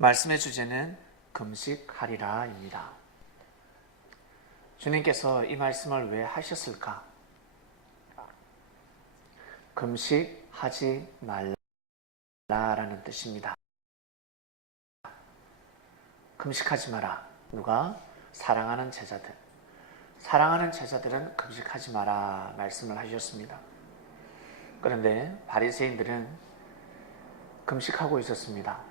말씀의 주제는 금식하리라입니다. 주님께서 이 말씀을 왜 하셨을까? 금식하지 말라라는 뜻입니다. 금식하지 마라. 누가? 사랑하는 제자들. 사랑하는 제자들은 금식하지 마라 말씀을 하셨습니다. 그런데 바리새인들은 금식하고 있었습니다.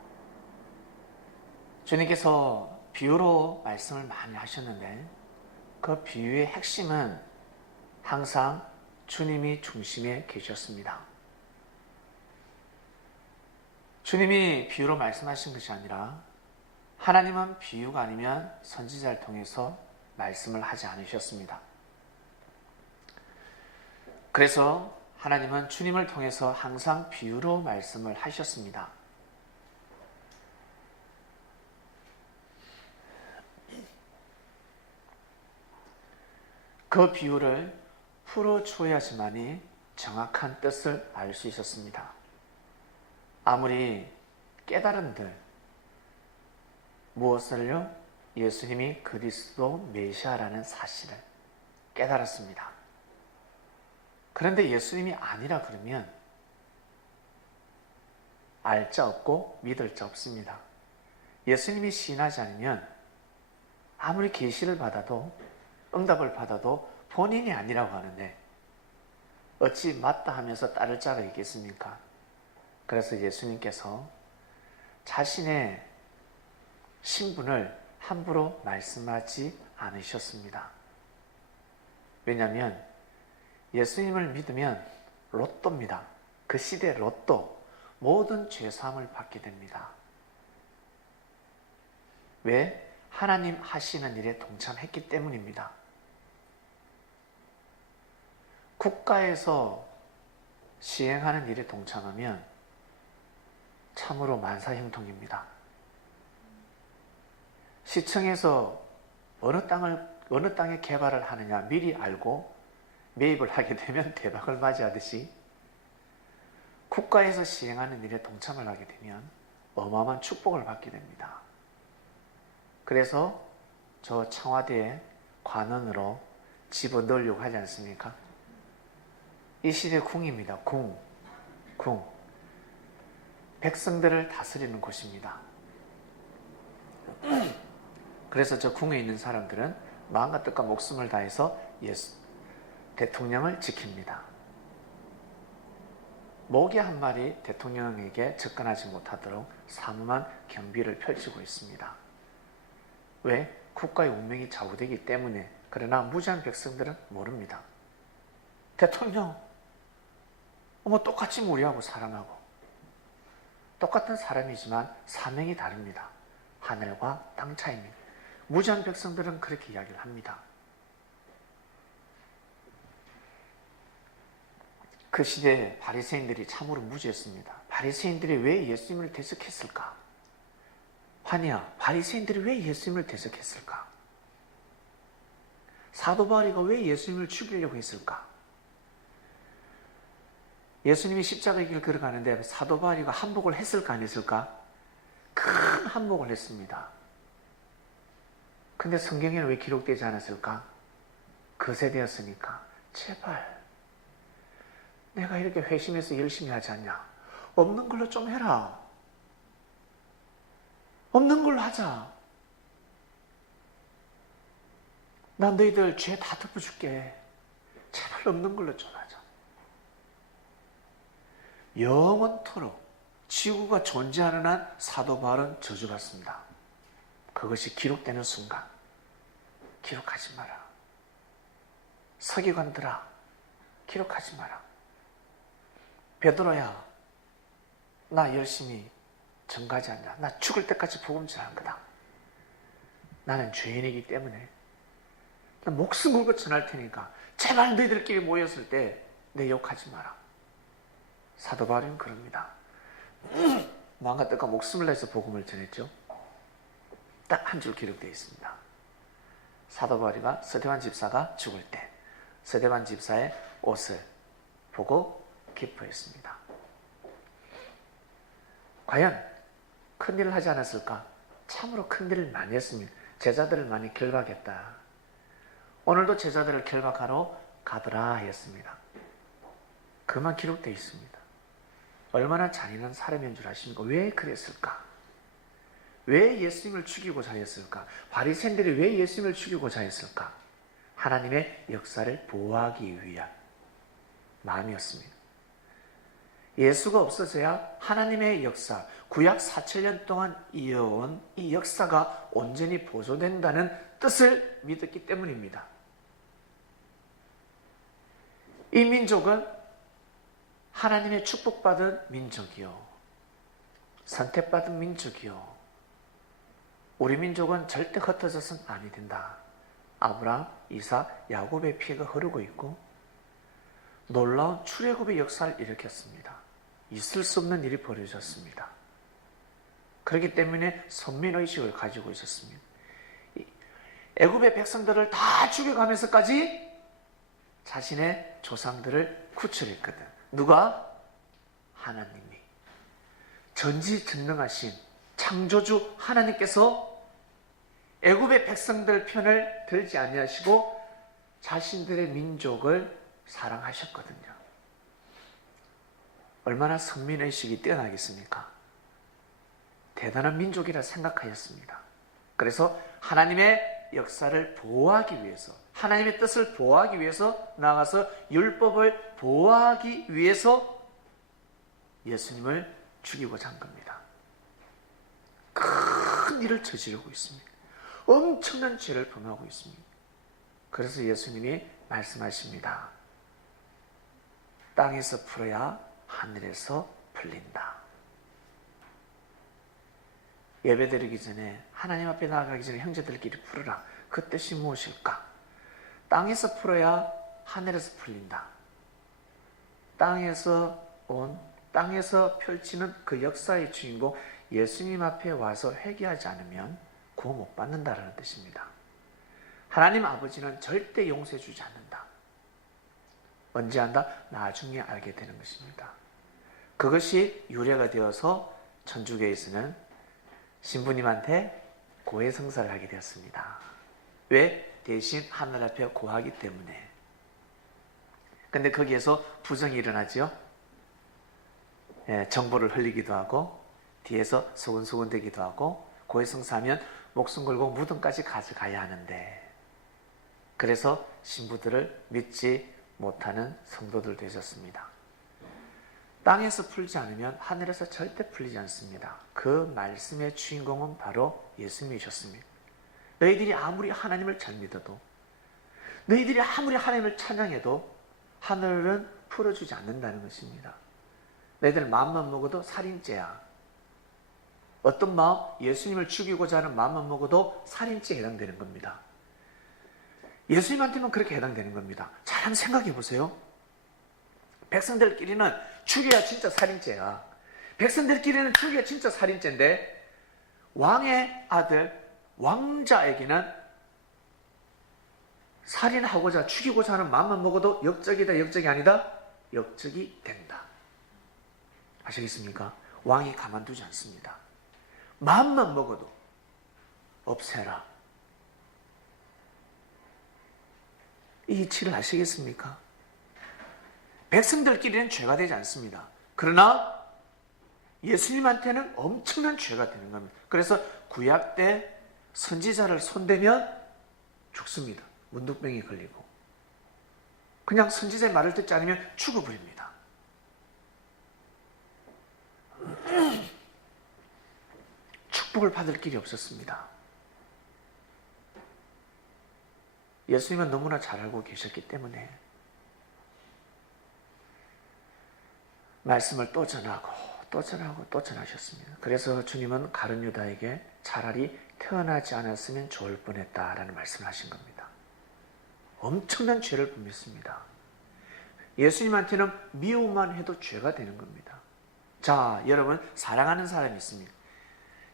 주님께서 비유로 말씀을 많이 하셨는데 그 비유의 핵심은 항상 주님이 중심에 계셨습니다. 주님이 비유로 말씀하신 것이 아니라 하나님은 비유가 아니면 선지자를 통해서 말씀을 하지 않으셨습니다. 그래서 하나님은 주님을 통해서 항상 비유로 말씀을 하셨습니다. 그 비유를 풀어줘야지만이 정확한 뜻을 알 수 있었습니다. 아무리 깨달은들 무엇을요? 예수님이 그리스도 메시아라는 사실을 깨달았습니다. 그런데 예수님이 아니라 그러면 알 자 없고 믿을 자 없습니다. 예수님이 시인하지 않으면 아무리 계시를 받아도 응답을 받아도 본인이 아니라고 하는데 어찌 맞다 하면서 따를 자가 있겠습니까? 그래서 예수님께서 자신의 신분을 함부로 말씀하지 않으셨습니다. 왜냐하면 예수님을 믿으면 로또입니다. 그 시대 로또, 모든 죄사함을 받게 됩니다. 왜? 하나님 하시는 일에 동참했기 때문입니다. 국가에서 시행하는 일에 동참하면 참으로 만사형통입니다. 시청에서 어느 땅에 개발을 하느냐 미리 알고 매입을 하게 되면 대박을 맞이하듯이 국가에서 시행하는 일에 동참을 하게 되면 어마어마한 축복을 받게 됩니다. 그래서 저 청와대에 관원으로 집어넣으려고 하지 않습니까? 이 시대 궁입니다. 궁. 백성들을 다스리는 곳입니다. 그래서 저 궁에 있는 사람들은 마음과 뜻과 목숨을 다해서 대통령을 지킵니다. 모기 한 마리 대통령에게 접근하지 못하도록 사무한 경비를 펼치고 있습니다. 왜? 국가의 운명이 좌우되기 때문에. 그러나 무지한 백성들은 모릅니다. 대통령, 똑같이 우리하고 사람하고 똑같은 사람이지만 사명이 다릅니다. 하늘과 땅 차이입니다. 무지한 백성들은 그렇게 이야기를 합니다. 그 시대에 바리새인들이 참으로 무지했습니다. 바리새인들이 왜 예수님을 대적했을까? 환희야, 바리새인들이 왜 예수님을 대적했을까? 사도 바울이가 왜 예수님을 죽이려고 했을까? 예수님이 십자가의 길을 걸어가는데 사도 바울이가 한복을 했을까 안 했을까? 큰 한복을 했습니다. 근데 성경에는 왜 기록되지 않았을까? 그 세대였으니까. 제발 내가 이렇게 회심해서 열심히 하지 않냐? 없는 걸로 좀 해라. 없는 걸로 하자. 난 너희들 죄 다 덮어줄게. 제발 없는 걸로 좀 하자. 영원토록 지구가 존재하는 한 사도 바울은 저주받습니다. 그것이 기록되는 순간 기록하지 마라. 서기관들아, 기록하지 마라. 베드로야, 나 열심히 전가지 않냐? 나 죽을 때까지 복음전하는 거다. 나는 죄인이기 때문에 나 목숨 걸고 전할 테니까 제발 너희들끼리 모였을 때 내 욕하지 마라. 사도 바울은 그럽니다. 마음과 뜻과 목숨을 내서 복음을 전했죠. 딱 한 줄 기록되어 있습니다. 사도 바울이가 스데반 집사가 죽을 때 스데반 집사의 옷을 보고 기뻐했습니다. 과연 큰일을 하지 않았을까? 참으로 큰일을 많이 했습니다. 제자들을 많이 결박했다. 오늘도 제자들을 결박하러 가더라 했습니다. 그만 기록되어 있습니다. 얼마나 잔인한 사람인 줄 아십니까? 왜 그랬을까? 왜 예수님을 죽이고자 했을까? 바리새인들이 왜 예수님을 죽이고자 했을까? 하나님의 역사를 보호하기 위한 마음이었습니다. 예수가 없어져야 하나님의 역사, 구약 4,000년 동안 이어온 이 역사가 온전히 보존된다는 뜻을 믿었기 때문입니다. 이 민족은 하나님의 축복받은 민족이요, 선택받은 민족이요, 우리 민족은 절대 흩어져서는 아니 된다. 아브라함, 이삭, 야곱의 피가 흐르고 있고 놀라운 출애굽의 역사를 일으켰습니다. 있을 수 없는 일이 벌어졌습니다. 그렇기 때문에 선민의식을 가지고 있었습니다. 애굽의 백성들을 다 죽여가면서까지 자신의 조상들을 구출했거든. 누가? 하나님이. 전지전능하신 창조주 하나님께서 애굽의 백성들 편을 들지 아니하시고 자신들의 민족을 사랑하셨거든요. 얼마나 선민의식이 뛰어나겠습니까? 대단한 민족이라 생각하였습니다. 그래서 하나님의 역사를 보호하기 위해서, 하나님의 뜻을 보호하기 위해서, 나아가서 율법을 보호하기 위해서 예수님을 죽이고자 한 겁니다. 큰 일을 저지르고 있습니다. 엄청난 죄를 범하고 있습니다. 그래서 예수님이 말씀하십니다. 땅에서 풀어야 하늘에서 풀린다. 예배드리기 전에, 하나님 앞에 나아가기 전에 형제들끼리 풀어라. 그 뜻이 무엇일까? 땅에서 풀어야 하늘에서 풀린다. 땅에서 펼치는 그 역사의 주인공 예수님 앞에 와서 회개하지 않으면 구원 못 받는다라는 뜻입니다. 하나님 아버지는 절대 용서해 주지 않는다. 언제 한다? 나중에 알게 되는 것입니다. 그것이 유래가 되어서 천주교에서는 신부님한테 고해성사를 하게 되었습니다. 왜? 대신 하늘 앞에 고하기 때문에. 근데 거기에서 부정이 일어나죠. 정보를 흘리기도 하고 뒤에서 소근소근 되기도 하고, 고해성사하면 목숨 걸고 무덤까지 가져가야 하는데, 그래서 신부들을 믿지 못하는 성도들도 있었습니다. 땅에서 풀지 않으면 하늘에서 절대 풀리지 않습니다. 그 말씀의 주인공은 바로 예수님이셨습니다. 너희들이 아무리 하나님을 잘 믿어도, 너희들이 아무리 하나님을 찬양해도 하늘은 풀어주지 않는다는 것입니다. 너희들 마음만 먹어도 살인죄야. 어떤 마음? 예수님을 죽이고자 하는 마음만 먹어도 살인죄에 해당되는 겁니다. 예수님한테만 그렇게 해당되는 겁니다. 잘 한번 생각해 보세요. 백성들끼리는 죽여야 진짜 살인죄야. 백성들끼리는 죽여야 진짜 살인죄인데, 왕의 아들, 왕자에게는 살인하고자 죽이고자 하는 마음만 먹어도 역적이다, 역적이 아니다? 역적이 된다. 아시겠습니까? 왕이 가만두지 않습니다. 마음만 먹어도 없애라. 이 이치를 아시겠습니까? 백성들끼리는 죄가 되지 않습니다. 그러나 예수님한테는 엄청난 죄가 되는 겁니다. 그래서 구약 때 선지자를 손대면 죽습니다. 문둥병이 걸리고. 그냥 선지자의 말을 듣지 않으면 죽어버립니다. 축복을 받을 길이 없었습니다. 예수님은 너무나 잘 알고 계셨기 때문에 말씀을 또 전하고 또 전하고 또 전하셨습니다. 그래서 주님은 가룟 유다에게 차라리 태어나지 않았으면 좋을 뻔했다라는 말씀을 하신 겁니다. 엄청난 죄를 범했습니다. 예수님한테는 미움만 해도 죄가 되는 겁니다. 자, 여러분, 사랑하는 사람이 있습니다.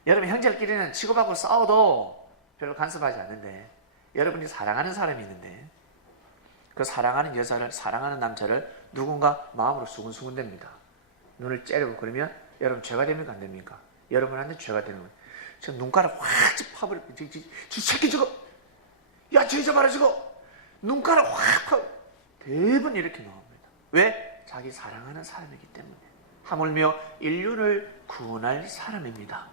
여러분, 형제끼리는 치고받고 싸워도 별로 간섭하지 않는데, 여러분이 사랑하는 사람이 있는데 그 사랑하는 여자를, 사랑하는 남자를 누군가 마음으로 수근수근 됩니다. 눈을 째리고 그러면 여러분 죄가 됩니까? 안 됩니까? 여러분한테 죄가 되는 거예요. 저 눈가락 확 파버려. 저 새끼 저거. 야, 저 여자 봐라 저거. 눈가락 확 파. 대부분 이렇게 나옵니다. 왜? 자기 사랑하는 사람이기 때문에. 하물며 인류를 구원할 사람입니다.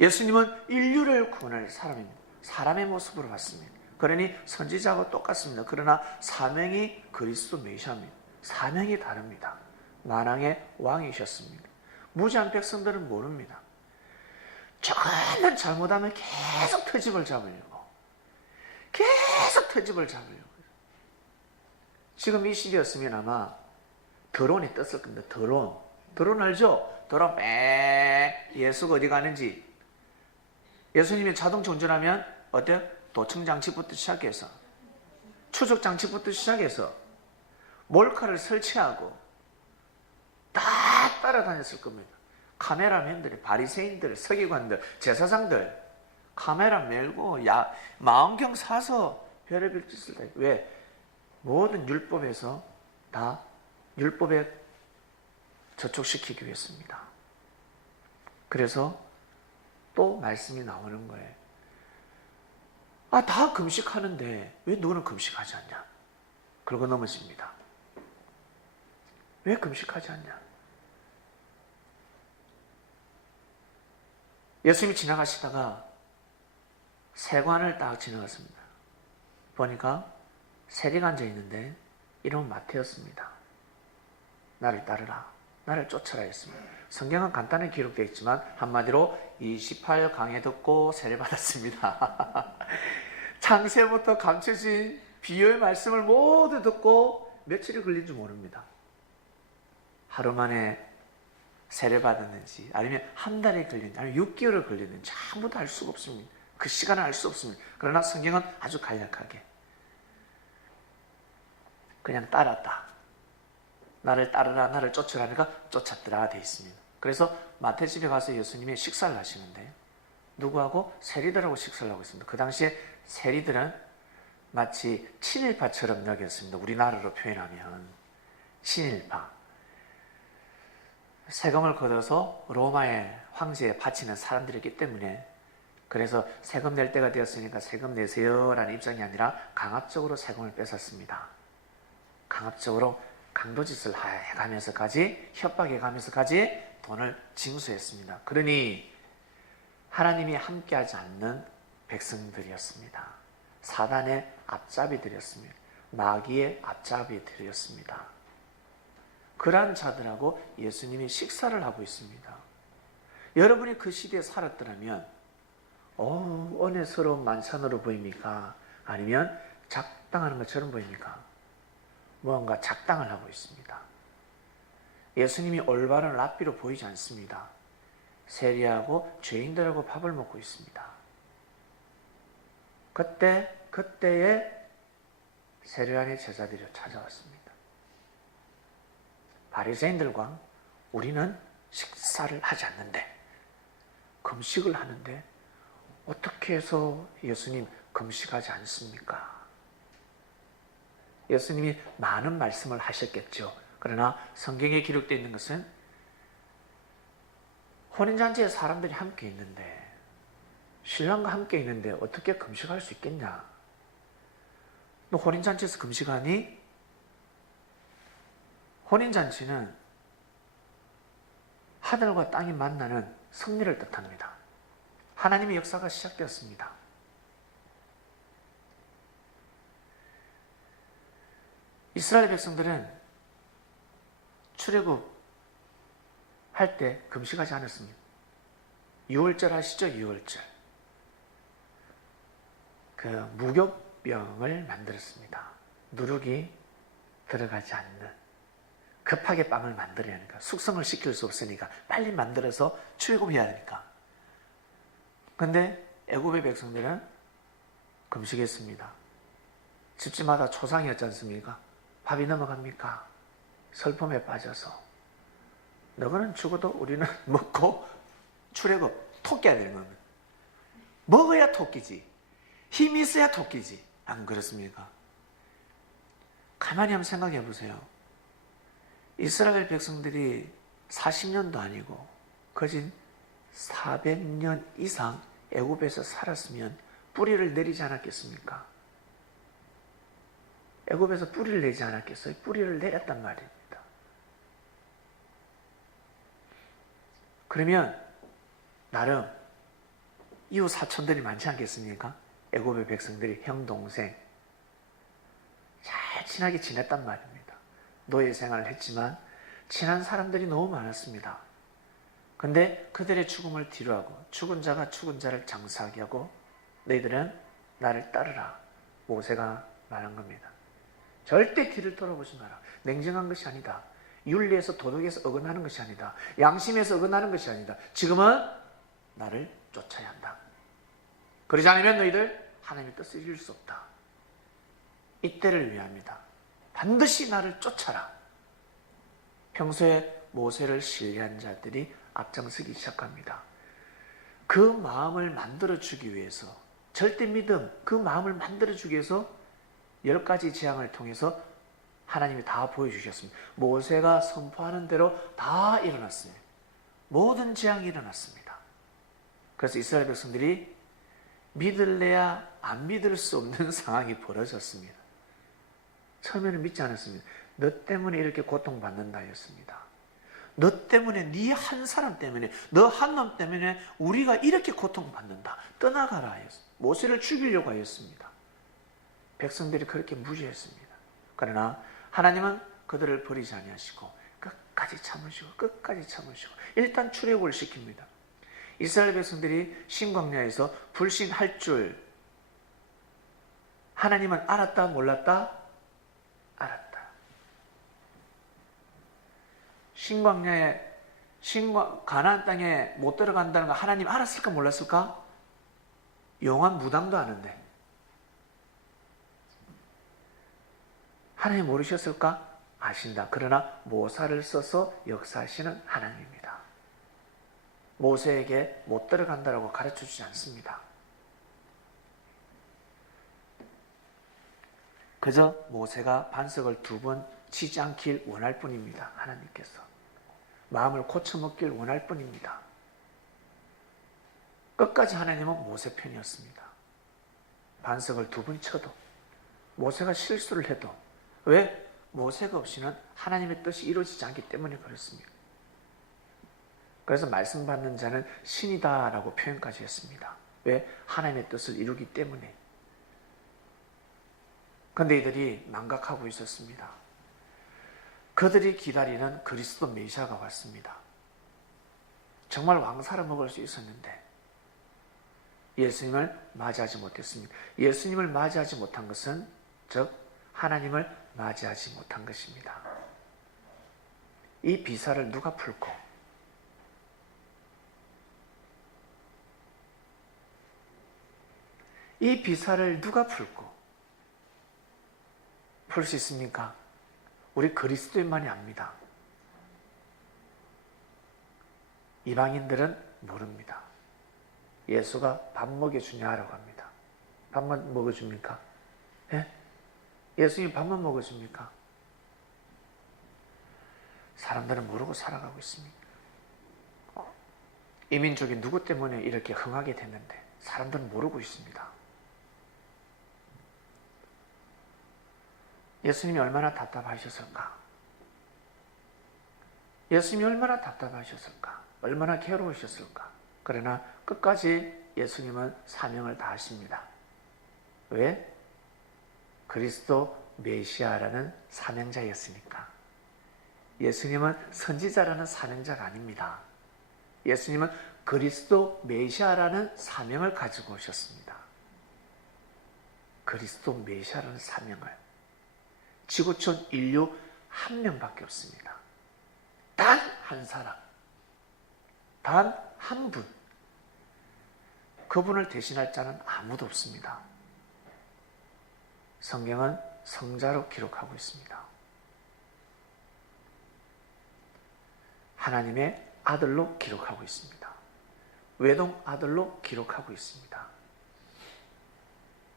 예수님은 인류를 구원할 사람입니다. 사람의 모습으로 왔습니다. 그러니 선지자하고 똑같습니다. 그러나 사명이 그리스도 메시아입니다. 사명이 다릅니다. 만왕의 왕이셨습니다. 무지한 백성들은 모릅니다. 조금만 잘못하면 계속 트집을 잡으려고. 계속 트집을 잡으려고. 지금 이 시기였으면 아마 드론이 떴을 겁니다. 드론 알죠? 드론 빽 예수가 어디 가는지. 예수님이 자동차 운전하면 어때요? 도청장치부터 시작해서 추적장치부터 시작해서 몰카를 설치하고 다 따라다녔을 겁니다. 카메라맨들, 바리새인들, 서기관들, 제사장들 카메라 메고 망원경 사서 별의별 짓을 다 해요. 왜? 모든 율법에서 다 율법에 저촉시키기 위해서입니다. 그래서 또 말씀이 나오는 거예요. 다 금식하는데 왜 너는 금식하지 않냐? 그러고 넘어집니다. 왜 금식하지 않냐? 예수님이 지나가시다가 세관을 딱 지나갔습니다. 보니까 세리가 앉아 있는데 이름은 마태였습니다. 나를 따르라, 나를 쫓아라 했습니다. 성경은 간단히 기록되어 있지만 한마디로 28강에 듣고 세례받았습니다. 창세부터 감춰진 비유의 말씀을 모두 듣고 며칠이 걸린 줄 모릅니다. 하루 만에 세례받았는지 아니면 한 달이 걸렸는지 아니면 6개월을 걸렸는지 아무도 알 수가 없습니다. 그 시간을 알 수 없습니다. 그러나 성경은 아주 간략하게 그냥 따랐다. 나를 따르라, 나를 쫓으라니까 쫓았더라 되어 있습니다. 그래서 마태 집에 가서 예수님이 식사를 하시는데 누구하고? 세리들하고 식사를 하고 있습니다. 그 당시에 세리들은 마치 친일파처럼 여겼습니다. 우리나라로 표현하면 친일파. 세금을 걷어서 로마의 황제에 바치는 사람들이기 때문에 그래서 세금 낼 때가 되었으니까 세금 내세요 라는 입장이 아니라 강압적으로 세금을 뺏었습니다. 강압적으로 강도짓을 해가면서까지 협박해가면서까지 돈을 징수했습니다. 그러니 하나님이 함께하지 않는 백성들이었습니다. 사단의 앞잡이들이었습니다. 마귀의 앞잡이들이었습니다. 그러한 자들하고 예수님이 식사를 하고 있습니다. 여러분이 그 시대에 살았더라면 은혜스러운 만찬으로 보입니까? 아니면 작당하는 것처럼 보입니까? 무언가 작당을 하고 있습니다. 예수님이 올바른 랍비로 보이지 않습니다. 세리하고 죄인들하고 밥을 먹고 있습니다. 그때에 세례요한의 제자들이 찾아왔습니다. 바리새인들과 우리는 식사를 하지 않는데 금식을 하는데 어떻게 해서 예수님 금식하지 않습니까? 예수님이 많은 말씀을 하셨겠죠. 그러나 성경에 기록되어 있는 것은 혼인잔치에 사람들이 함께 있는데 신랑과 함께 있는데 어떻게 금식할 수 있겠냐? 너 혼인잔치에서 금식하니? 혼인잔치는 하늘과 땅이 만나는 승리를 뜻합니다. 하나님의 역사가 시작되었습니다. 이스라엘 백성들은 출애굽 할 때 금식하지 않았습니다. 유월절 아시죠? 유월절. 그 무교병을 만들었습니다. 누룩이 들어가지 않는. 급하게 빵을 만들어야 하니까. 숙성을 시킬 수 없으니까 빨리 만들어서 출애굽해야 되니까. 근데 애굽의 백성들은 금식했습니다. 집집마다 초상이었지 않습니까? 밥이 넘어갑니까? 슬픔에 빠져서. 너희는 죽어도 우리는 먹고 출애굽 토끼야 되는 겁니다. 먹어야 토끼지. 힘이 있어야 토끼지. 안 그렇습니까? 가만히 한번 생각해 보세요. 이스라엘 백성들이 40년도 아니고 거진 400년 이상 애굽에서 살았으면 뿌리를 내리지 않았겠습니까? 애굽에서 뿌리를 내지 않았겠어요? 뿌리를 내렸단 말입니다. 그러면 나름 이웃 사촌들이 많지 않겠습니까? 애굽의 백성들이 형, 동생 잘 친하게 지냈단 말입니다. 노예 생활을 했지만 친한 사람들이 너무 많았습니다. 근데 그들의 죽음을 뒤로하고 죽은 자가 죽은 자를 장사하게 하고 너희들은 나를 따르라. 모세가 말한 겁니다. 절대 뒤를 돌아보지 마라. 냉정한 것이 아니다. 윤리에서 도덕에서 어긋나는 것이 아니다. 양심에서 어긋나는 것이 아니다. 지금은 나를 쫓아야 한다. 그러지 않으면 너희들 하나님의 뜻을 이룰 수 없다. 이때를 위함이다. 반드시 나를 쫓아라. 평소에 모세를 신뢰한 자들이 앞장서기 시작합니다. 그 마음을 만들어주기 위해서, 절대 믿음, 그 마음을 만들어주기 위해서 10가지 재앙을 통해서 하나님이 다 보여주셨습니다. 모세가 선포하는 대로 다 일어났습니다. 모든 재앙이 일어났습니다. 그래서 이스라엘 백성들이 믿을래야 안 믿을 수 없는 상황이 벌어졌습니다. 처음에는 믿지 않았습니다. 너 때문에 이렇게 고통받는다 했습니다. 너 때문에, 네 한 사람 때문에, 너 한 놈 때문에 우리가 이렇게 고통받는다. 떠나가라 하였습니다. 모세를 죽이려고 하였습니다. 백성들이 그렇게 무시했습니다. 그러나 하나님은 그들을 버리지 아니하시고 끝까지 참으시고 일단 출애굽을 시킵니다. 이스라엘 백성들이 신광야에서 불신할 줄 하나님은 알았다 몰랐다? 알았다. 가나안 땅에 못 들어간다는 거 하나님 알았을까 몰랐을까? 용한 무당도 아는데 하나님 모르셨을까? 아신다. 그러나 모사를 써서 역사하시는 하나님입니다. 모세에게 못 들어간다라고 가르쳐주지 않습니다. 그저 모세가 반석을 2번 치지 않길 원할 뿐입니다. 하나님께서 마음을 고쳐먹길 원할 뿐입니다. 끝까지 하나님은 모세 편이었습니다. 반석을 2번 쳐도, 모세가 실수를 해도, 왜? 모세가 없이는 하나님의 뜻이 이루어지지 않기 때문에 그렇습니다. 그래서 말씀 받는 자는 신이다라고 표현까지 했습니다. 왜? 하나님의 뜻을 이루기 때문에. 그런데 이들이 망각하고 있었습니다. 그들이 기다리는 그리스도 메시아가 왔습니다. 정말 왕사를 먹을 수 있었는데 예수님을 맞이하지 못했습니다. 예수님을 맞이하지 못한 것은 즉 하나님을 맞이하지 못한 것입니다. 이 비사를 누가 풀고 이 비사를 누가 풀고 풀 수 있습니까? 우리 그리스도인만이 압니다. 이방인들은 모릅니다. 예수가 밥 먹여주냐라고 합니다. 밥만 먹어줍니까? 예? 예수님이 밥만 먹어줍니까? 사람들은 모르고 살아가고 있습니다. 이 민족이 누구 때문에 이렇게 흥하게 됐는데 사람들은 모르고 있습니다. 예수님이 얼마나 답답하셨을까? 예수님이 얼마나 답답하셨을까? 얼마나 괴로우셨을까? 그러나 끝까지 예수님은 사명을 다하십니다. 왜? 그리스도 메시아라는 사명자였으니까. 예수님은 선지자라는 사명자가 아닙니다. 예수님은 그리스도 메시아라는 사명을 가지고 오셨습니다. 그리스도 메시아라는 사명을. 지구촌 인류 한 명밖에 없습니다. 단 한 사람, 단 한 분. 그분을 대신할 자는 아무도 없습니다. 성경은 성자로 기록하고 있습니다. 하나님의 아들로 기록하고 있습니다. 외동 아들로 기록하고 있습니다.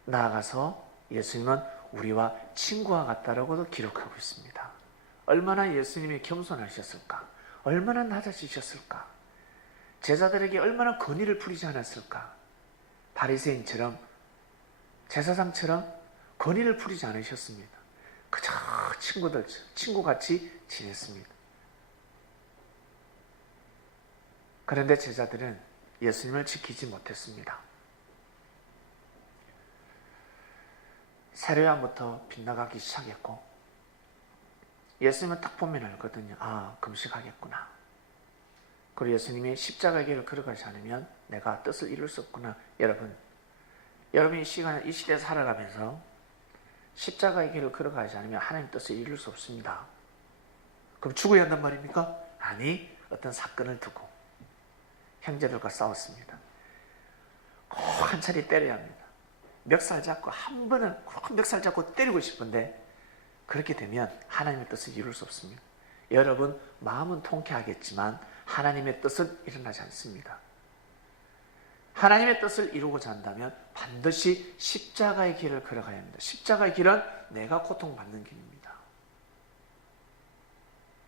나아가서 예수님은 우리와 친구와 같다라고도 기록하고 있습니다. 얼마나 예수님이 겸손하셨을까? 얼마나 낮아지셨을까? 제자들에게 얼마나 건의를 풀이지 않았을까? 바리새인처럼 제사장처럼 건의를 풀이지 않으셨습니다. 그저 친구같이 지냈습니다. 그런데 제자들은 예수님을 지키지 못했습니다. 세례요한부터 빗나가기 시작했고 예수님은 딱 보면 알거든요. 아, 금식하겠구나. 그리고 예수님이 십자가의 길을 걸어가지 않으면 내가 뜻을 이룰 수 없구나. 여러분 이 시대에 살아가면서 십자가의 길을 걸어가지 않으면 하나님 뜻을 이룰 수 없습니다. 그럼 죽어야 한단 말입니까? 아니, 어떤 사건을 두고 형제들과 싸웠습니다. 꼭 한 차례 때려야 합니다. 멱살 잡고 한 번은 꼭 멱살 잡고 때리고 싶은데 그렇게 되면 하나님의 뜻을 이룰 수 없습니다. 여러분 마음은 통쾌하겠지만 하나님의 뜻은 일어나지 않습니다. 하나님의 뜻을 이루고자 한다면 반드시 십자가의 길을 걸어가야 합니다. 십자가의 길은 내가 고통받는 길입니다.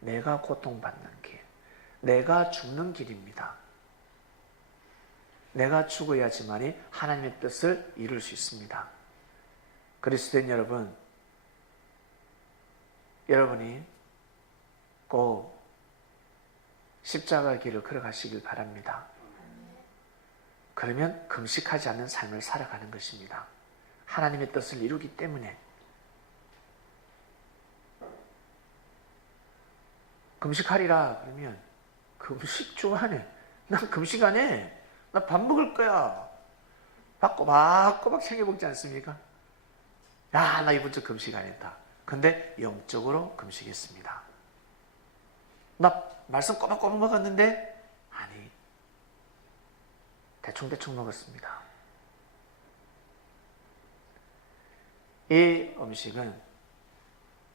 내가 고통받는 길, 내가 죽는 길입니다. 내가 죽어야지만이 하나님의 뜻을 이룰 수 있습니다. 그리스도인 여러분, 여러분이 꼭 십자가의 길을 걸어가시길 바랍니다. 그러면 금식하지 않는 삶을 살아가는 것입니다. 하나님의 뜻을 이루기 때문에. 금식하리라 그러면 금식 좋아하네. 난 금식 안 해. 나 밥 먹을 거야. 밥 꼬박꼬박 챙겨 먹지 않습니까? 야, 나 이번 주 금식 안 했다. 근데 영적으로 금식했습니다. 나 말씀 꼬박꼬박 먹었는데 아니, 대충 먹었습니다. 이 음식은,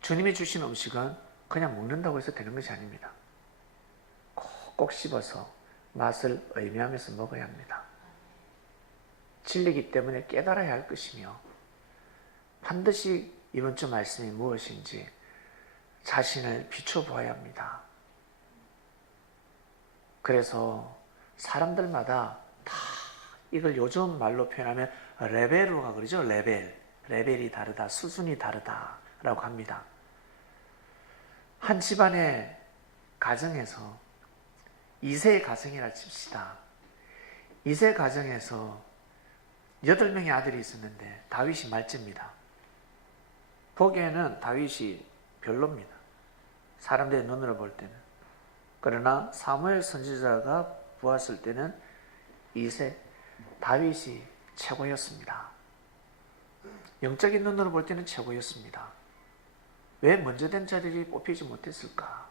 주님이 주신 음식은 그냥 먹는다고 해서 되는 것이 아닙니다. 꼭 씹어서 맛을 의미하면서 먹어야 합니다. 진리이기 때문에 깨달아야 할 것이며 반드시 이번 주 말씀이 무엇인지 자신을 비춰보아야 합니다. 그래서 사람들마다 다 이걸 요즘 말로 표현하면 레벨로가 그러죠. 레벨이 다르다, 수준이 다르다라고 합니다. 한 집안의 가정에서 2세의 가정이라 칩시다. 2세 가정에서 8명의 아들이 있었는데 다윗이 말째입니다. 보기에는 다윗이 별로입니다. 사람들의 눈으로 볼 때는. 그러나 사무엘 선지자가 보았을 때는 2세 다윗이 최고였습니다. 영적인 눈으로 볼 때는 최고였습니다. 왜 먼저 된 자들이 뽑히지 못했을까?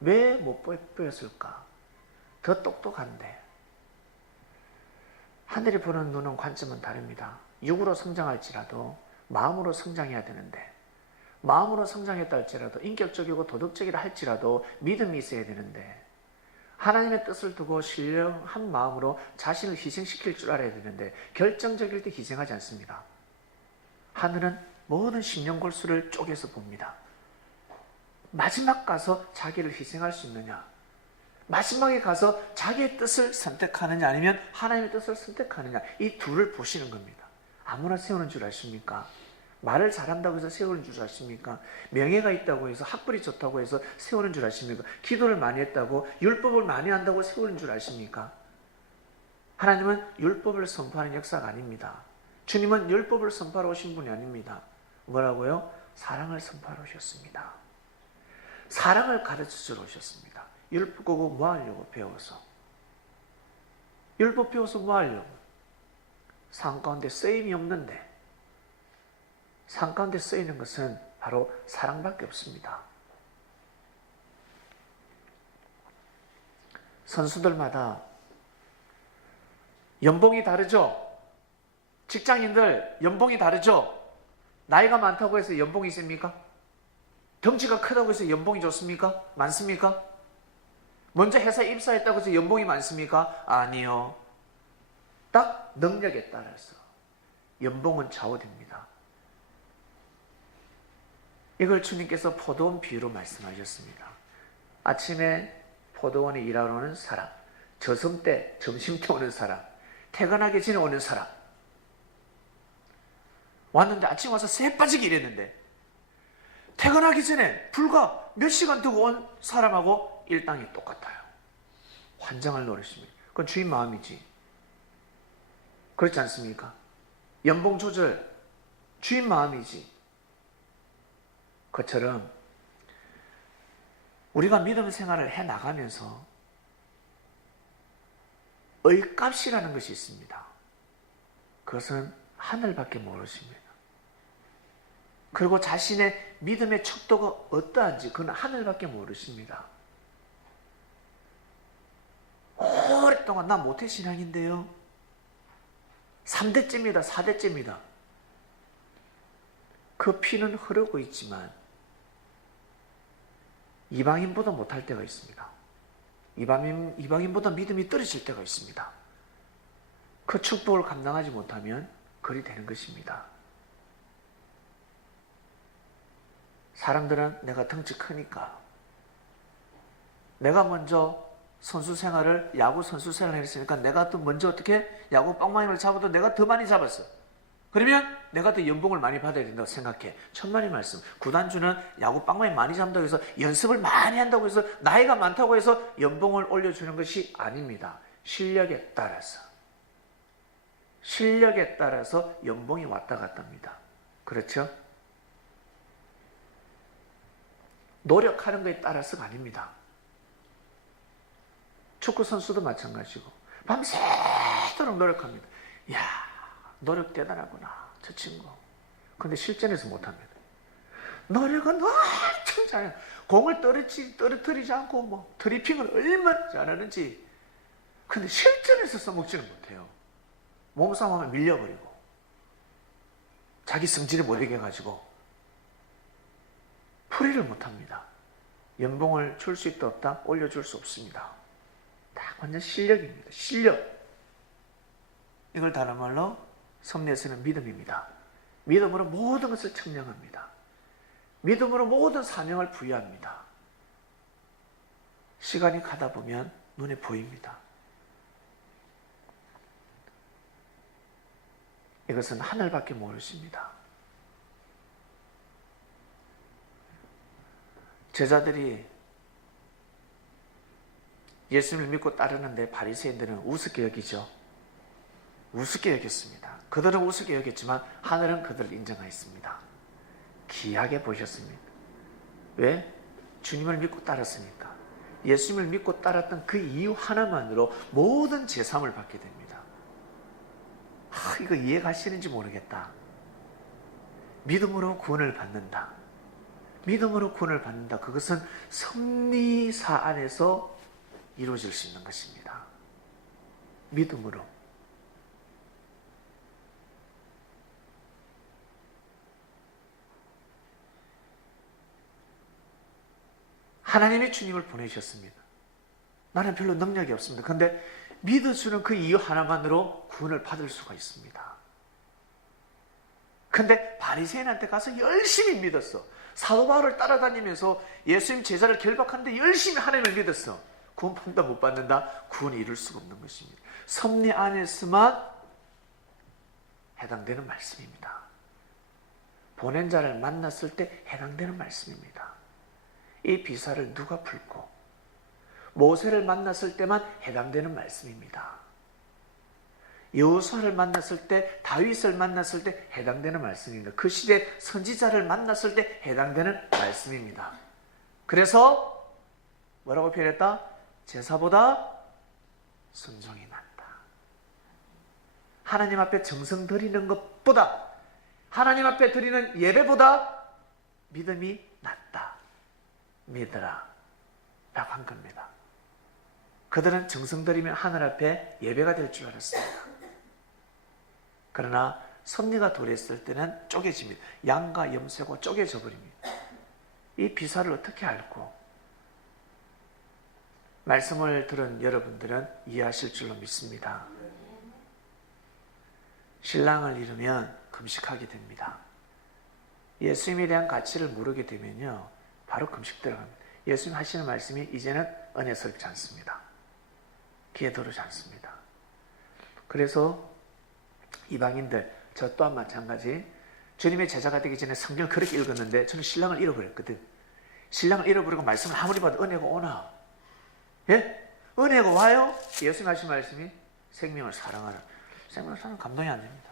왜 못 뽑혔을까? 더 똑똑한데. 하늘이 보는 눈은 관점은 다릅니다. 육으로 성장할지라도 마음으로 성장해야 되는데, 마음으로 성장했다 할지라도 인격적이고 도덕적이라 할지라도 믿음이 있어야 되는데, 하나님의 뜻을 두고 신령한 마음으로 자신을 희생시킬 줄 알아야 되는데 결정적일 때 희생하지 않습니다. 하늘은 모든 심령골수를 쪼개서 봅니다. 마지막 가서 자기를 희생할 수 있느냐, 마지막에 가서 자기의 뜻을 선택하느냐 아니면 하나님의 뜻을 선택하느냐, 이 둘을 보시는 겁니다. 아무나 세우는 줄 아십니까? 말을 잘한다고 해서 세우는 줄 아십니까? 명예가 있다고 해서 학벌이 좋다고 해서 세우는 줄 아십니까? 기도를 많이 했다고 율법을 많이 한다고 세우는 줄 아십니까? 하나님은 율법을 선포하는 역사가 아닙니다. 주님은 율법을 선포하러 오신 분이 아닙니다. 뭐라고요? 사랑을 선포하러 오셨습니다. 사랑을 가르쳐주러 오셨습니다. 율법 보고 뭐 하려고 배워서? 율법 배워서 뭐 하려고? 삶 가운데 쓰임이 없는데, 삶 가운데 쓰이는 것은 바로 사랑밖에 없습니다. 선수들마다 연봉이 다르죠? 직장인들 연봉이 다르죠? 나이가 많다고 해서 연봉이 있습니까? 덩치가 크다고 해서 연봉이 좋습니까? 많습니까? 먼저 회사에 입사했다고 해서 연봉이 많습니까? 아니요. 딱 능력에 따라서 연봉은 좌우됩니다. 이걸 주님께서 포도원 비유로 말씀하셨습니다. 아침에 포도원에 일하러 오는 사람, 저섬 때, 점심 때 오는 사람, 퇴근하기 전에 오는 사람. 왔는데 아침 와서 새 빠지게 일했는데 퇴근하기 전에 불과 몇 시간 두고 온 사람하고 일당이 똑같아요. 환장할 노릇입니다. 그건 주인 마음이지. 그렇지 않습니까? 연봉 조절, 주인 마음이지. 그처럼 우리가 믿음 생활을 해 나가면서 의값이라는 것이 있습니다. 그것은 하늘밖에 모르십니다. 그리고 자신의 믿음의 척도가 어떠한지 그건 하늘밖에 모르십니다. 오랫동안 나 모태신앙인데요. 3대째입니다. 4대째입니다. 그 피는 흐르고 있지만 이방인보다 못할 때가 있습니다. 이방인보다 믿음이 떨어질 때가 있습니다. 그 축복을 감당하지 못하면 그리 되는 것입니다. 사람들은 내가 덩치 크니까 내가 먼저 선수 생활을 야구 선수 생활을 했으니까 내가 또 먼저 어떻게 야구 빵망이를 잡아도 내가 더 많이 잡았어. 그러면 내가 더 연봉을 많이 받아야 된다고 생각해. 천만의 말씀. 구단주는 야구 빵망이 많이 잡는다고 해서 연습을 많이 한다고 해서 나이가 많다고 해서 연봉을 올려주는 것이 아닙니다. 실력에 따라서 연봉이 왔다 갔다 합니다. 그렇죠? 노력하는 것에 따라서가 아닙니다. 축구 선수도 마찬가지고 밤새도록 노력합니다. 이야, 노력 대단하구나 저 친구. 근데 실전에서 못합니다. 노력은 엄청 잘해요. 공을 떨어뜨리지 않고 뭐 드리핑을 얼마나 잘하는지. 근데 실전에서 써먹지는 못해요. 몸싸움하면 밀려버리고 자기 성질을 못 이겨가지고 풀이를 못합니다. 연봉을 줄 수 있다 없다? 올려줄 수 없습니다. 다 완전 실력입니다. 실력. 이걸 다른 말로 섭리에서는 믿음입니다. 믿음으로 모든 것을 청량합니다. 믿음으로 모든 사명을 부여합니다. 시간이 가다 보면 눈에 보입니다. 이것은 하늘밖에 모르십니다. 제자들이 예수님을 믿고 따르는데 바리새인들은 우습게 여기죠. 우습게 여겼습니다. 그들은 우습게 여겼지만 하늘은 그들을 인정하였습니다. 귀하게 보셨습니다. 왜? 주님을 믿고 따랐으니까. 예수님을 믿고 따랐던 그 이유 하나만으로 모든 제삼을 받게 됩니다. 이거 이해가시는지 모르겠다. 믿음으로 구원을 받는다. 믿음으로 구원을 받는다. 그것은 섭리사 안에서 이루어질 수 있는 것입니다. 믿음으로. 하나님이 주님을 보내셨습니다. 나는 별로 능력이 없습니다. 그런데 믿어주는 그 이유 하나만으로 구원을 받을 수가 있습니다. 근데 바리새인한테 가서 열심히 믿었어. 사도 바울을 따라다니면서 예수님 제자를 결박하는데 열심히 하나님을 믿었어. 구원 받는다 못 받는다? 구원을 이룰 수가 없는 것입니다. 섭리 안에서만 해당되는 말씀입니다. 보낸 자를 만났을 때 해당되는 말씀입니다. 이 비사를 누가 풀고 모세를 만났을 때만 해당되는 말씀입니다. 여호수아를 만났을 때, 다윗을 만났을 때 해당되는 말씀입니다. 그 시대 선지자를 만났을 때 해당되는 말씀입니다. 그래서 뭐라고 표현했다? 제사보다 순종이 낫다. 하나님 앞에 정성 드리는 것보다, 하나님 앞에 드리는 예배보다 믿음이 낫다. 믿으라 라고 한 겁니다. 그들은 정성 들이면 하늘 앞에 예배가 될 줄 알았습니다. 그러나 섭리가 도래했을 때는 쪼개집니다. 양과 염소가 쪼개져 버립니다. 이 비사를 어떻게 알고 말씀을 들은 여러분들은 이해하실 줄로 믿습니다. 신랑을 잃으면 금식하게 됩니다. 예수님에 대한 가치를 모르게 되면요 바로 금식 들어갑니다. 예수님 하시는 말씀이 이제는 은혜스럽지 않습니다. 귀에 들어오지 않습니다. 그래서 이방인들, 저 또한 마찬가지, 주님의 제자가 되기 전에 성경을 그렇게 읽었는데 저는 신랑을 잃어버렸거든. 신랑을 잃어버리고 말씀을 아무리 봐도 은혜가 오나? 예? 은혜가 와요? 예수님 하신 말씀이 생명을 사랑하라. 생명을 사랑하면 감동이 안 됩니다.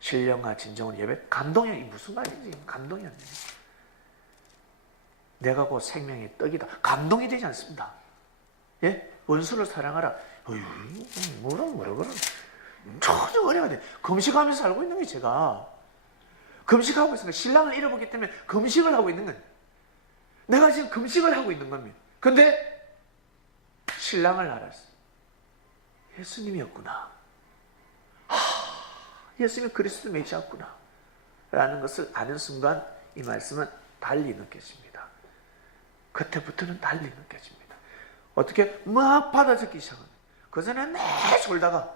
신령과 진정으로 예배, 감동이 무슨 말인지 감동이 안 됩니다. 내가 곧 생명의 떡이다. 감동이 되지 않습니다. 예? 원수를 사랑하라. 뭐라 그러? 전혀 은혜가 돼. 금식하면서 살고 있는 게 제가 금식하고 있으니까 신랑을 잃어버리기 때문에 금식을 하고 있는 거예요. 내가 지금 금식을 하고 있는 겁니다. 근데 신랑을 알았어요. 예수님이었구나. 예수님이 그리스도 메시아구나 라는 것을 아는 순간 이 말씀은 달리 느껴집니다. 그때부터는 달리 느껴집니다. 어떻게 막 받아 적기 시작합니다. 그전에는 매 졸다가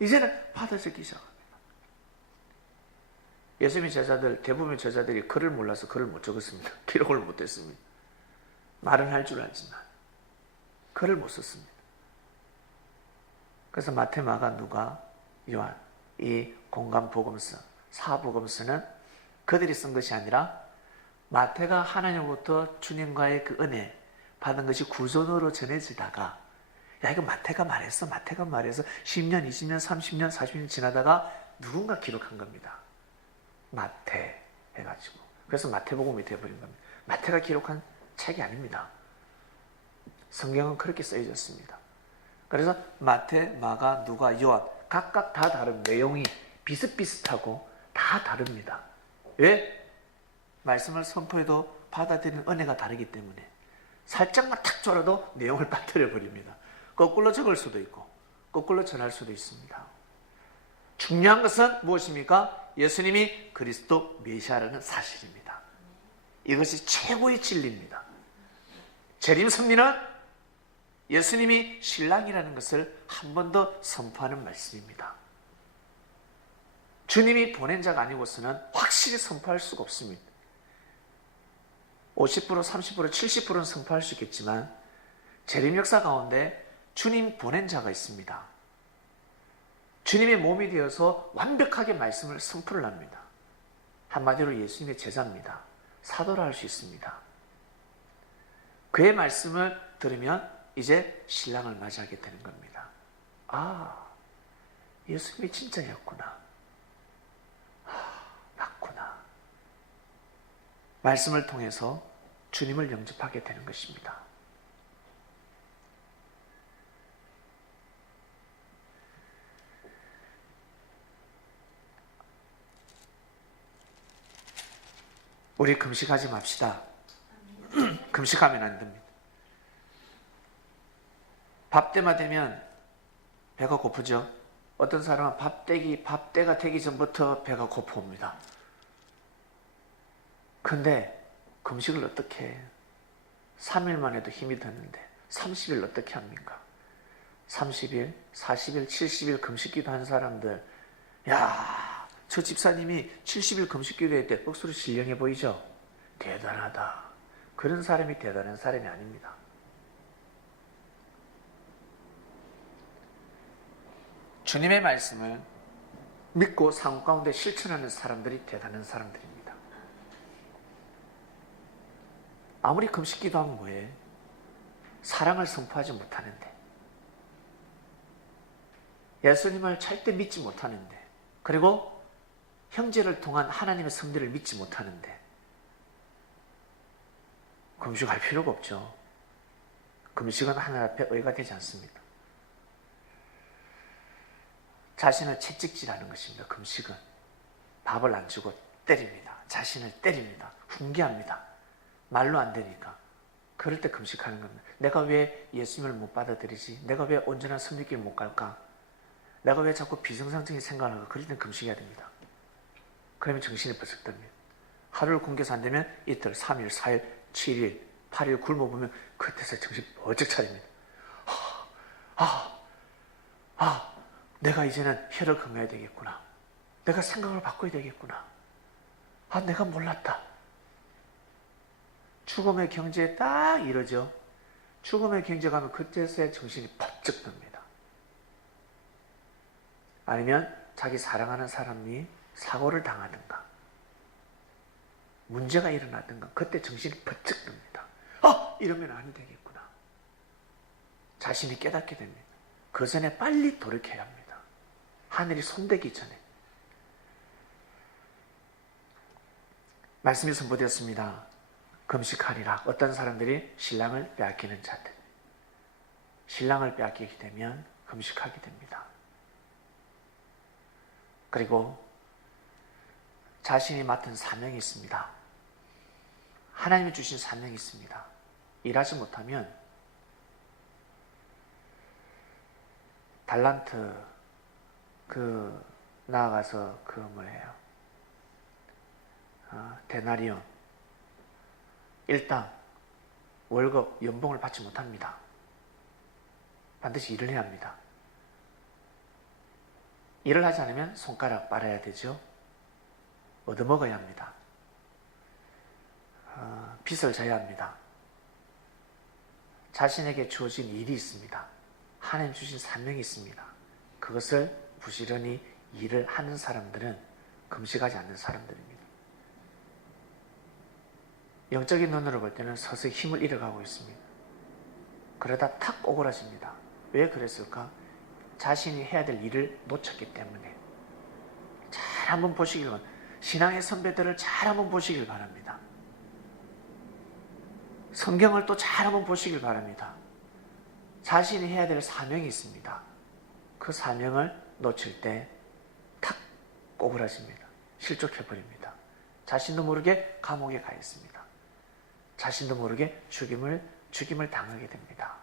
이제는 받아 적기 시작합니다. 예수님의 제자들, 대부분의 제자들이 글을 몰라서 글을 못 적었습니다. 기록을 못 했습니다. 말은 할 줄 알지만 글을 못 썼습니다. 그래서 마태, 마가, 누가, 요한, 이 공간 복음서, 사복음서는 그들이 쓴 것이 아니라 마태가 하나님으로부터 주님과의 그 은혜 받은 것이 구전으로 전해지다가, 야 이거 마태가 말해서 10년, 20년, 30년, 40년 지나다가 누군가 기록한 겁니다. 마태 해가지고. 그래서 마태복음이 되어버린 겁니다. 마태가 기록한 책이 아닙니다. 성경은 그렇게 쓰여졌습니다. 그래서 마태, 마가, 누가, 요한 각각 다 다른 내용이 비슷비슷하고 다 다릅니다. 왜? 말씀을 선포해도 받아들이는 은혜가 다르기 때문에 살짝만 탁 졸아도 내용을 빠뜨려 버립니다. 거꾸로 적을 수도 있고 거꾸로 전할 수도 있습니다. 중요한 것은 무엇입니까? 예수님이 그리스도 메시아라는 사실입니다. 이것이 최고의 진리입니다. 재림 선미는 예수님이 신랑이라는 것을 한 번 더 선포하는 말씀입니다. 주님이 보낸 자가 아니고서는 확실히 선포할 수가 없습니다. 50%, 30%, 70%는 선포할 수 있겠지만 재림 역사 가운데 주님 보낸 자가 있습니다. 주님의 몸이 되어서 완벽하게 말씀을 선포를 합니다. 한마디로 예수님의 제자입니다. 사도라 할 수 있습니다. 그의 말씀을 들으면 이제 신랑을 맞이하게 되는 겁니다. 아, 예수님이 진짜였구나. 맞구나. 말씀을 통해서 주님을 영접하게 되는 것입니다. 우리 금식하지 맙시다. 금식하면 안 됩니다. 밥 때만 되면 배가 고프죠. 어떤 사람은 밥때가 되기 전부터 배가 고파옵니다. 근데 금식을 어떻게 해? 3일만 해도 힘이 드는데 30일 어떻게 합니까? 30일, 40일, 70일 금식기도 한 사람들, 야, 저 집사님이 70일 금식기도 했대. 목소리 신령해 보이죠? 대단하다. 그런 사람이 대단한 사람이 아닙니다. 주님의 말씀을 믿고 삶 가운데 실천하는 사람들이 대단한 사람들입니다. 아무리 금식기도 하면 뭐해? 사랑을 선포하지 못하는데, 예수님을 절대 믿지 못하는데, 그리고 형제를 통한 하나님의 섭리를 믿지 못하는데 금식할 필요가 없죠. 금식은 하늘 앞에 의가 되지 않습니다. 자신을 채찍질하는 것입니다. 금식은 밥을 안 주고 때립니다. 자신을 때립니다. 훈계합니다. 말로 안 되니까. 그럴 때 금식하는 겁니다. 내가 왜 예수님을 못 받아들이지? 내가 왜 온전한 섭리길 못 갈까? 내가 왜 자꾸 비정상적인 생각을 할까? 그럴 땐 금식해야 됩니다. 그러면 정신이 버쩍 듭니다. 하루를 굶겨서 안 되면 이틀, 3일, 4일, 7일, 8일 굶어보면 그때서 정신 버쩍 차립니다. 내가 이제는 혀를 금해야 되겠구나. 내가 생각을 바꿔야 되겠구나. 내가 몰랐다. 죽음의 경지에 딱 이러죠. 죽음의 경제감은 그때서야 정신이 번쩍 듭니다. 아니면 자기 사랑하는 사람이 사고를 당하든가 문제가 일어나든가 그때 정신이 번쩍 듭니다. 이러면 안 되겠구나. 자신이 깨닫게 됩니다. 그 전에 빨리 돌이켜야 합니다. 하늘이 손대기 전에. 말씀이 선포되었습니다. 금식하리라. 어떤 사람들이 신랑을 빼앗기는 자들. 신랑을 빼앗기게 되면 금식하게 됩니다. 그리고 자신이 맡은 사명이 있습니다. 하나님이 주신 사명이 있습니다. 일하지 못하면 달란트 나아가서 뭐예요? 데나리온 일당 월급 연봉을 받지 못합니다. 반드시 일을 해야 합니다. 일을 하지 않으면 손가락 빨아야 되죠. 얻어먹어야 합니다. 빚을 져야 합니다. 자신에게 주어진 일이 있습니다. 하나님 주신 사명이 있습니다. 그것을 부지런히 일을 하는 사람들은 금식하지 않는 사람들입니다. 영적인 눈으로 볼 때는 서서히 힘을 잃어가고 있습니다. 그러다 탁 오그라집니다. 왜 그랬을까? 자신이 해야 될 일을 놓쳤기 때문에. 잘 한번 보시길 바랍니다. 신앙의 선배들을 잘 한번 보시길 바랍니다. 성경을 또 잘 한번 보시길 바랍니다. 자신이 해야 될 사명이 있습니다. 그 사명을 놓칠 때 탁 오그라집니다. 실족해버립니다. 자신도 모르게 감옥에 가 있습니다. 자신도 모르게 죽임을 당하게 됩니다.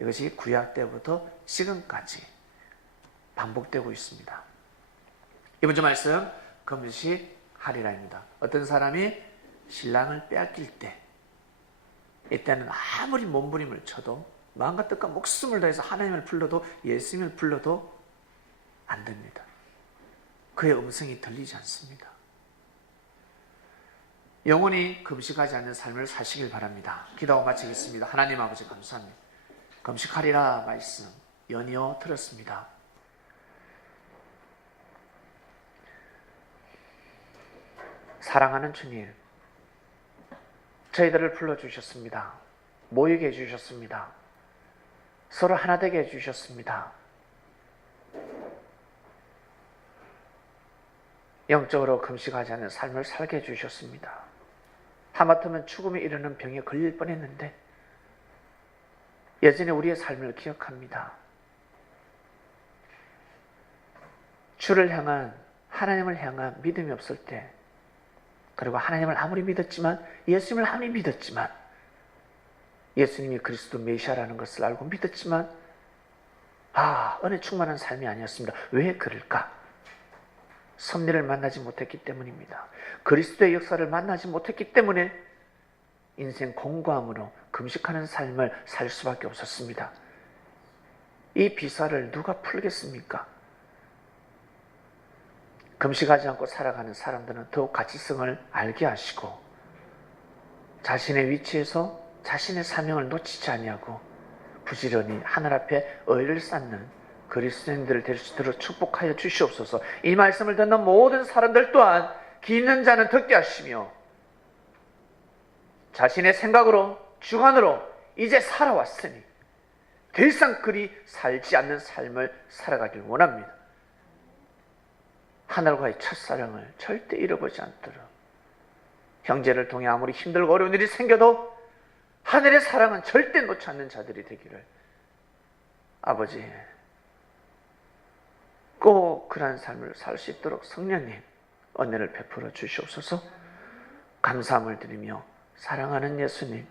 이것이 구약 때부터 지금까지 반복되고 있습니다. 이번 주 말씀 금식하리라입니다. 어떤 사람이 신랑을 빼앗길 때 이때는 아무리 몸부림을 쳐도 마음과 뜻과 목숨을 다해서 하나님을 불러도 예수님을 불러도 안 됩니다. 그의 음성이 들리지 않습니다. 영원히 금식하지 않는 삶을 사시길 바랍니다. 기도하고 마치겠습니다. 하나님 아버지 감사합니다. 금식하리라 말씀 연이어 들었습니다. 사랑하는 주님, 저희들을 불러주셨습니다. 모이게 해주셨습니다. 서로 하나 되게 해주셨습니다. 영적으로 금식하지 않는 삶을 살게 해주셨습니다. 하마터면 죽음에 이르는 병에 걸릴 뻔했는데 여전히 우리의 삶을 기억합니다. 주를 향한, 하나님을 향한 믿음이 없을 때, 그리고 하나님을 아무리 믿었지만, 예수님을 아무리 믿었지만, 예수님이 그리스도 메시아라는 것을 알고 믿었지만 은혜 충만한 삶이 아니었습니다. 왜 그럴까? 섭리를 만나지 못했기 때문입니다. 그리스도의 역사를 만나지 못했기 때문에 인생 공고함으로 금식하는 삶을 살 수밖에 없었습니다. 이 비사를 누가 풀겠습니까? 금식하지 않고 살아가는 사람들은 더욱 가치성을 알게 하시고 자신의 위치에서 자신의 사명을 놓치지 아니하고 부지런히 하늘 앞에 의를 쌓는 그리스도인들을 될 수 있도록 축복하여 주시옵소서. 이 말씀을 듣는 모든 사람들 또한 기 있는 자는 듣게 하시며 자신의 생각으로 주관으로 이제 살아왔으니 더 이상 그리 살지 않는 삶을 살아가길 원합니다. 하늘과의 첫사랑을 절대 잃어보지 않도록 형제를 통해 아무리 힘들고 어려운 일이 생겨도 하늘의 사랑은 절대 놓지 않는 자들이 되기를 아버지 꼭 그러한 삶을 살 수 있도록 성령님 은혜를 베풀어 주시옵소서. 감사함을 드리며 사랑하는 예수님